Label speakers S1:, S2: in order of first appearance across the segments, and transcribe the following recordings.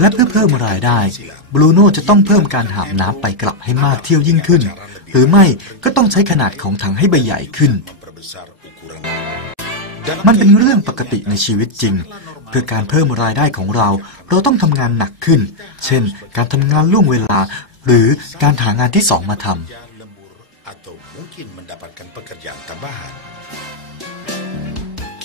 S1: และเพื่อเพิ่มรายได้บรูโน่จะต้องเพิ่มการหาบน้ำไปกลับให้มากเที่ยวยิ่งขึ้น หรือไม่ก็ต้องใช้ขนาดของถังให้ใบใหญ่ขึ้น มันเป็นเรื่องปกติในชีวิตจริง เพื่อการเพิ่มรายได้ของเรา เราต้องทำงานหนักขึ้น เช่น การทำงานล่วงเวลา หรือการหางานที่สองมาทำ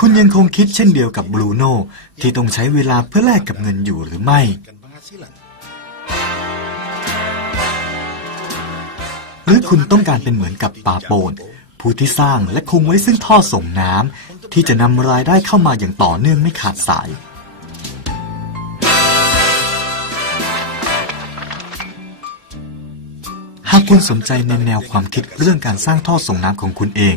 S1: คุณยังคงคิดเช่นเดียวกับบรูโน่ที่ต้องใช้เวลาเพื่อแลกกับเงินอยู่หรือไม่ หรือคุณต้องการเป็นเหมือนกับปาโปน ผู้ที่สร้างและคงไว้ซึ่งท่อส่งน้ำที่จะนำรายได้เข้ามาอย่างต่อเนื่องไม่ขาดสายหากคุณสนใจในแนวความคิดเรื่องการสร้างท่อส่งน้ำของคุณเอง